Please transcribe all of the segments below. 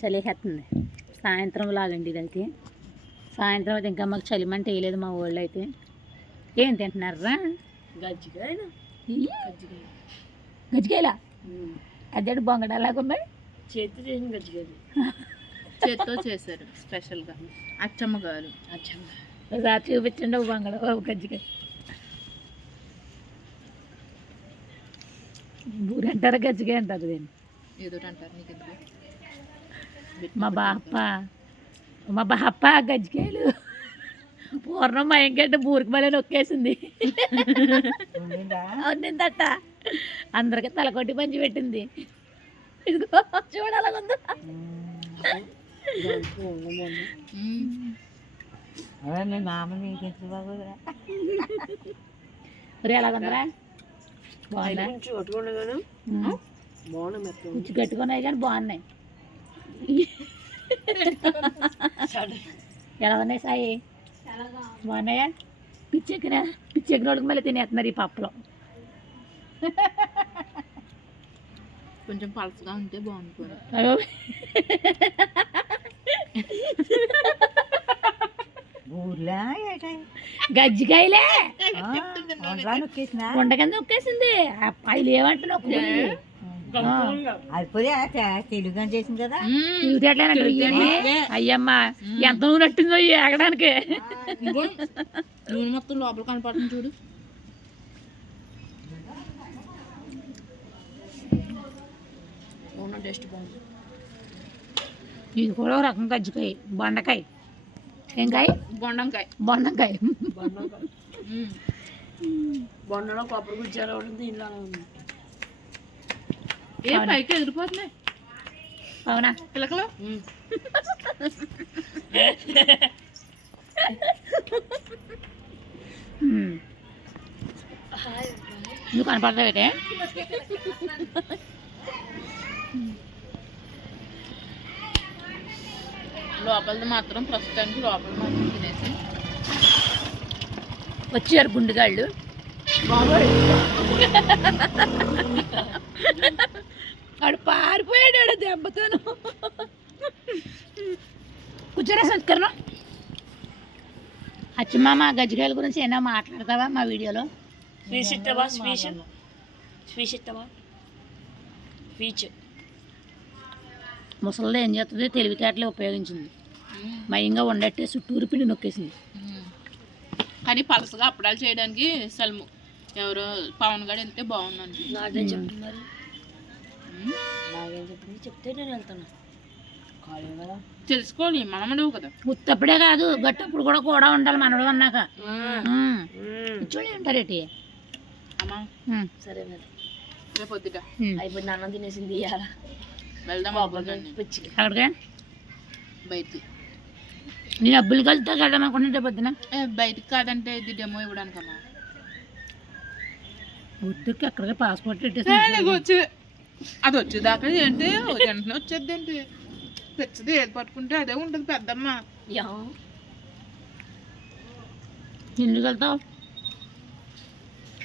చలిహేస్తుంది. సాయంత్రం లాగండి ఇదైతే. సాయంత్రం అయితే ఇంకా మాకు చలిమంట వేయలేదు మా ఊళ్ళో అయితే. ఏం తింటున్నారా? గజ్జికాయలా? అదే బొంగడాలాగా ఉన్నాయి. చేతితో చేసిన గజ్జికాయలు. చేతితో చేశారు స్పెషల్గా. అచ్చమ్మ గారు ఒకసారి చూపించండి ఒక బొంగడ గజ్జికాయ. ఊరు అంటారు గజ్జికాయ అంటారు దీన్ని. ఏదో అంటారు నీకు ఎందుకు. మా బాప్ప గజ్జికాయలు పూర్ణం మా ఇంకంటే బూరికి మళ్ళీ నొక్కేసింది. అవునిందట అందరికి తలకొట్టి పంచి పెట్టింది. ఇదిగో చూడాలనుందా? ఎలాగుందరా? బాగుందా? కుచ్చి కట్టుకున్నాయి కానీ బాగున్నాయి. ఎలా ఉన్నాయి సాయి? బాగున్నాయా? పిచ్చెక్కినోడికి మళ్ళీ తినేస్తున్నారు ఈ పప్పులో. కొంచెం పలసగా ఉంటే బాగుంటుంది. గజ్జికాయలే ఉండగా నొక్కేసింది. అవి ఏమంటున్నావు? తెలుగు చేసింది కదా. అయ్యమ్మా ఎంత నూనె నట్టిందో ఎగడానికి. నూనె మొత్తం లోపల కనపడుతుంది చూడు. టేస్ట్ బాగుంది. ఇది కూడా ఒక రకం గజ్జికాయ. బొండకాయ. ఏం కాయ? బొండంకాయ. బొండంకాయ. బొండలో కొబ్బరి గుజ్జాలో ఉంటుంది. ఇలా ఉంది. ఏ పైకి ఎదిరిపోతున్నాయి అవునా పిల్లకలు? నువ్వు కనపడతావేటే? లోపలది మాత్రం ప్రస్తుతానికి లోపల మాత్రం తినేసి వచ్చారు గుండుగాళ్ళు. వాడు పారిపోయాడు దెబ్బతోను. కూర్చోరా సంస్కరణం. అచ్చమ్మ గజ్జికాయల గురించి ఏమైనా మాట్లాడతావా మా వీడియోలో? ముసలిలో ఏం చేస్తుంది? తెలివితేటలే ఉపయోగించింది. మయంగా ఉండట్టే చుట్టూరు పిండి నొక్కేసింది. కానీ పలసగా అప్పడాలు చేయడానికి సల్ము ఎవరో పవన్ గారు వెళ్తే బాగుందండి. నాకేం చెప్తున్నారు? చెప్తే నేను వెళ్తాను. తెలుసుకోవాలి మనమడు కదా. ఉత్తప్పుడే కాదు గట్టప్పుడు కూడా ఉండాలి మనడు అన్నాక. చూడే ఉంటారేటి అమ్మా. సరే మరి రేపు వద్దుట అయిపోయింది. అన్నం తినేసింది. వెళ్దాం అక్కడికే బయటికి. నేను అబ్బులు కలితే వెళ్దాం అనుకుంటే పొద్దున. బయటికి కాదంటే ఇది డెమో ఇవ్వడానికమ్మా. ఉత్తుకి అక్కడికే పాస్పోర్ట్ వచ్చి అది వచ్చేదాకా ఏంటి వెంటనే వచ్చేది ఏంటి? తెచ్చది ఏది పట్టుకుంటే అదే ఉంటుంది పెద్దమ్మ. ఎందుకు వెళ్తావు?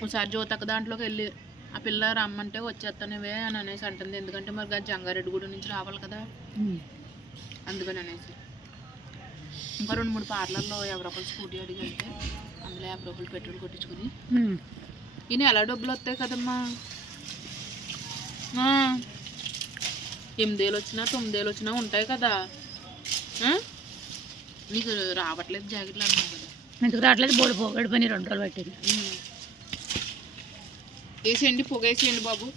ఒకసారి జ్యోతక్క దాంట్లోకి వెళ్ళి ఆ పిల్ల రమ్మంటే వచ్చేస్తానివే అని అనేసి అంటుంది. ఎందుకంటే మరి జంగారెడ్డిగూడ నుంచి రావాలి కదా, అందుకని అనేసి. ఇంకా 2-3 పార్లర్లో ఎవరొకరు స్కూటీ అడిగి వెళ్తే అందులో 50 రూపాయలు పెట్రోల్ కొట్టించుకుని ఈయన ఎలా డబ్బులు వస్తాయి కదమ్మా. 8 వేలు వచ్చినా 9 వేలు వచ్చినా ఉంటాయి కదా. నీకు రావట్లేదు జాకెట్లు అన్నావు కదా. ఎందుకు రావట్లేదు? బోర్డు పోగడిపోయి 2 రోజులు పట్టింది. వేసేయండి, పొగేసేయండి బాబు.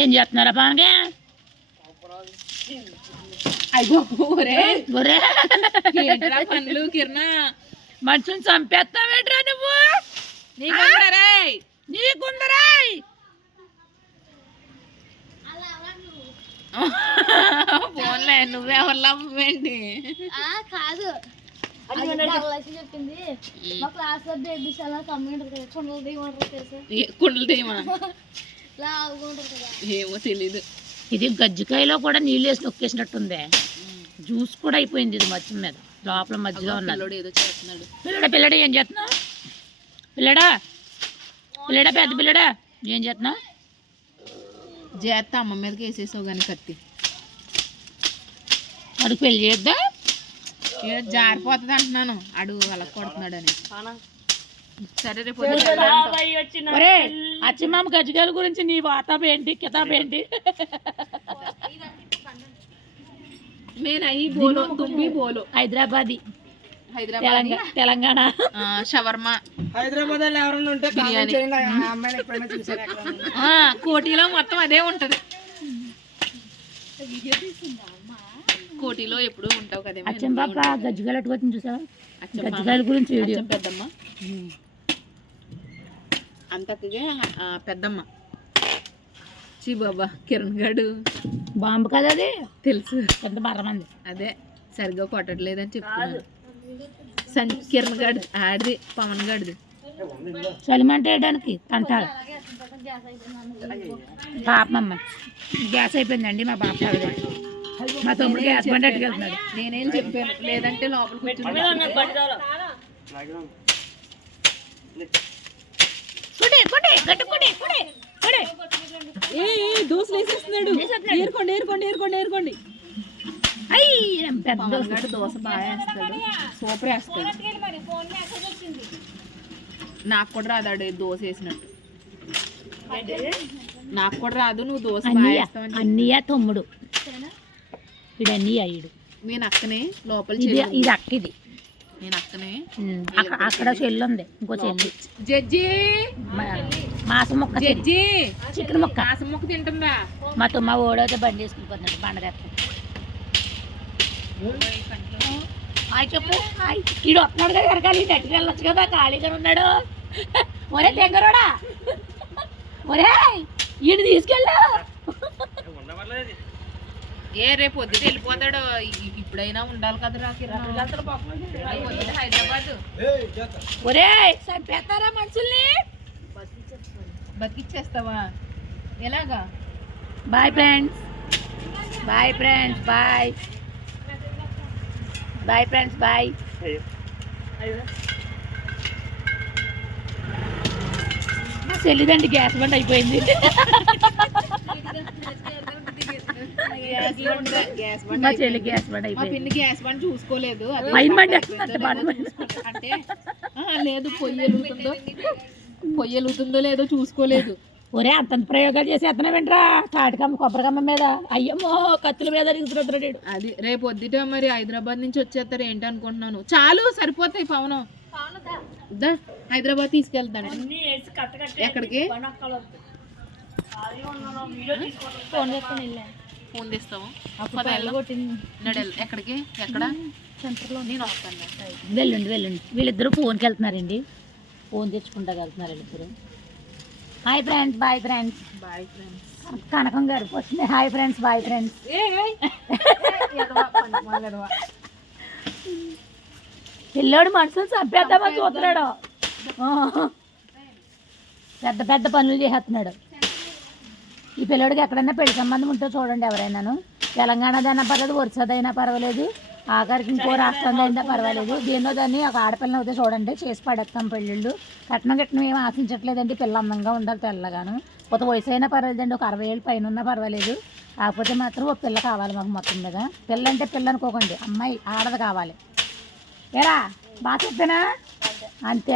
ఏం చేస్తున్నారా పవన్కి? పనులు కిరణ మనుషుని చంపేస్తావేట్రా నువ్వు? నీకుందరా? ఫోన్లే నువ్వెవరు అవ్వేంటి? కాదు చెప్పింది మా క్లాస్ లో బేబీస్ అలా కమ్యూనిటీ కుండలు తీయమంటారు తెలుసా? కుండలు తీయమా? ఏమో తెలీదు. ఇది గజ్జికాయలో కూడా నీళ్ళు వేసి నొక్కేసినట్టుంది. జ్యూస్ కూడా అయిపోయింది ఇది మధ్య మీద. లోపల మధ్యలో ఉన్నాడు ఏదో చేస్తున్నాడు. పిల్లడా ఏం చేస్తున్నావు? పిల్లడా పెద్ద పిల్లడా ఏం చేస్తున్నావు? చేస్తా అమ్మ మీదకి వేసేసావు కానీ కత్తి అడుగు పెళ్లి చేద్దా? జారిపోతుంది అంటున్నాను, అడుగు అలా కొడుతున్నాడని. సరే రేపు ఒరే అచ్చిమామ గజ్జిగాల గురించి నీ వాతాబ్ ఏంటి కితాబ్ ఏంటి? నేను అయ్యి బోలో తుమ్మి బోలో హైదరాబాదీ హైదరాబాద్ తెలంగాణ షవర్మా హైదరాబాద్ లో ఎవరన్నా ఉంటే బిర్యానీ. కోటిలో మొత్తం అదే ఉంటది. కోటిలో ఎప్పుడు ఉంటావు కదా అచ్చం పాప గజ్జిగాలు అట్టుకొచ్చింది చూసావా? గజ్జిగాల గురించి వీడియో. పెద్దమ్మ అంతకుగా పెద్దమ్మ చీ బాబా కిరణ్ గడు బాంబు కదా అది, తెలుసు. ఎంత మరమంది. అదే సరిగ్గా కొట్టట్లేదని చెప్తున్నాను. కిరణ్ గడు ఆడిది, పవన్ గడిది. చలిమంట వేయడానికి తంటాలు. పాపమ్మ గ్యాస్ అయిపోయిందండి మా పాప. మా తమ్ముడు గ్యాస్ బండి అట్టుకెళ్తున్నాడు. నేనేం చెప్పాను, లేదంటే లోపలికి దోశలు వేసేస్తున్నాడు. ఏరుకోండి ఏరుకోండి ఏరుకోండి ఏరుకోండి. పవన్ గడు దోశ బాగా వేస్తాడు, సూపర్ వేస్తాడు. నాకు కూడా రాదాడు దోశ వేసినట్టు. నాకు కూడా రాదు, నువ్వు దోశ బాగా వేస్తావని. అన్నయ్య తమ్ముడు వీడు అన్నయ్య ఈడు. నేను అక్కనే లోపల ఇది అక్క, ఇది నేను అక్కనే. అక్కడ చెల్లి ఉంది, ఇంకో చెల్లి. జడ్జి మాసం ముక్క, జడ్జి చికెన్ ముక్క. మాసం ముక్క తింటుందా? మా ఓడైతే బండి వేసుకుని బండ తెస్తాను. హాయ్ చెప్పు. హాయ్. ఈడు వస్తున్నాడు కదా కనుక గట్టిగా వెళ్ళొచ్చు కదా, ఖాళీగా ఉన్నాడు. ఒరే తెంగరోడా, ఒరే ఈడు తీసుకెళ్ళు. ఏ రేపు పొద్దుట వెళ్ళిపోతాడు, ఇప్పుడైనా ఉండాలి కదరా. హైదరాబాద్ ఒరే చంపేస్తారా మనుషుల్ని? బతికిచ్చేస్తావా? ఎలాగా? Boy friends, bye friends, boy boy friends, boy. మా చెల్లిదండి గ్యాస్ బండ్ అయిపోయింది. మా చెల్లి గ్యాస్ బండ్ మా అయిపోయింది. పిన్ని గ్యాస్ బండ్ చూసుకోలేదు. పైన బండి వేస్తుందంట, బండి బండి. అంటే లేదు, పొయ్యి వెలుగుతుందో లేదో చూసుకోలేదు. ఒరే అంతంత ప్రయోగాలు చేసి ఎత్తన వెంట్రా తాటికమ్మ కొబ్బరికమ్మ మీద. అయ్యమ్మో కత్తుల మీద దిగుతున్నాడు. అది రేపు వద్దిట మరి హైదరాబాద్ నుంచి వచ్చేస్తారు ఏంటి అనుకుంటున్నాను. చాలు సరిపోతాయి. పవన్ హైదరాబాద్ తీసుకెళ్తాను. ఎక్కడికి? ఫోన్ తీస్తావు? ఎక్కడికి? ఎక్కడ? నేను వస్తాను. వెళ్ళండి. వీళ్ళిద్దరూ ఫోన్కి వెళ్తున్నారండి. ఫోన్ తెచ్చుకుంటా వెళ్తున్నారు వీళ్ళిద్దరు. Hi friends, bye friends. Bye friends. Kanakam గారు వస్తుంది. Hi friends, bye friends. పిల్లోడు మనుషులు చంపేద్దామని చూస్తున్నాడు. పెద్ద పెద్ద పనులు చేసేస్తున్నాడు. ఈ పిల్లోడికి ఎక్కడైనా పెళ్లి సంబంధం ఉంటే చూడండి ఎవరైనాను. తెలంగాణదైనా పర్వాలేదు, ఒరిస్సాదైనా పర్వాలేదు, ఆఖరికి ఇంకో రాష్ట్రం అయినా పర్వాలేదు. దీనిలో దాన్ని ఒక ఆడపిల్లని అయితే చూడండి, చేసి పడేస్తాం పెళ్ళిళ్ళు. కట్నం ఏమి ఆశించట్లేదండి. పిల్ల అందంగా ఉండాలి, తెల్లగాను. కొత్త వయసు అయినా పర్వాలేదండి, ఒక 60 ఏళ్ళు పైన ఉన్నా పర్వాలేదు. కాకపోతే మాత్రం ఒక పిల్ల కావాలి మాకు మొత్తం మీద. పిల్ల అంటే పిల్ల అనుకోకండి, అమ్మాయి ఆడది కావాలి. ఏరా బాగా చెప్పానా? అంతే.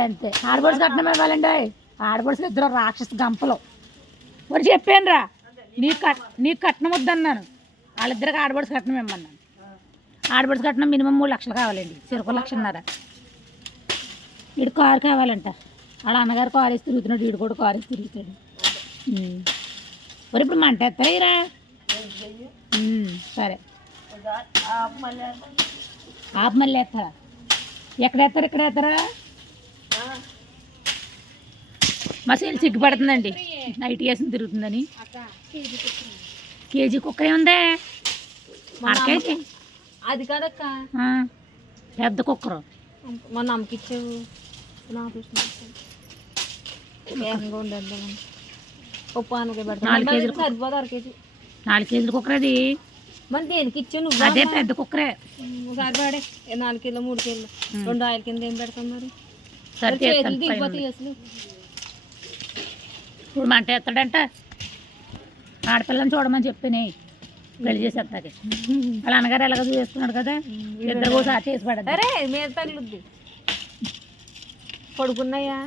ఆడబడుసు కట్నం ఇవ్వాలండి. ఆడబడుసులు ఇద్దరు రాక్షస గంపలు. మరి చెప్పాను రా, నీకు కట్నం వద్దన్నాను. వాళ్ళిద్దరికి ఆడబడుసు కట్నం ఇమ్మన్నాను. ఆడబడుసు కట్నం మినిమం 3 లక్షలు కావాలండి, చెరుకు 1,00,000. వీడు కారు కావాలంట. వాళ్ళ అన్నగారు కారు వేసి తిరుగుతున్నాడు, వీడు కూడా కారు వేసి తిరుగుతాడు. మరి ఇప్పుడు మంట ఎత్తాయిరా. సరే ఆపు, మళ్ళీ ఎత్తారా? ఎక్కడ ఎత్తారు? ఇక్కడ ఎత్తారా? మా సెల్ సిగ్గుపడుతుందండి, నైట్ వేసి తిరుగుతుందని. కేజీ కుక్క ఏముందే? కేజీ అది కాదక్క, పెద్ద కుక్కరు. మొన్న అమ్మకిచ్చావు. వేగంగా ఉండేద్దామని ఉప్పు అనకే పెడతాను. 4 కేజీలు సరిపోదు, 1 కేజీ. 4 కేజీల కుక్కర్ అది. మరి దేనికి ఇచ్చావు నువ్వు? అదే పెద్ద కుక్కరే. సరిపడే 4 కిలో 3 కిలో 2 ఆయిల్ కింద ఏం పెడతాం మరి? సరే చేతులు దిగిపోతాయి అసలు. ఇప్పుడు మంట ఎత్తాడంట ఆడపిల్లని చూడమని చెప్పిని పెళ్లి చేసేస్తాకి వాళ్ళ అన్నగారు ఎలాగ చేసుకున్నాడు కదా ఇద్దరు ఒకసారి చేసి పడదు అరే మీద తగులుద్ది పడుకున్నాయా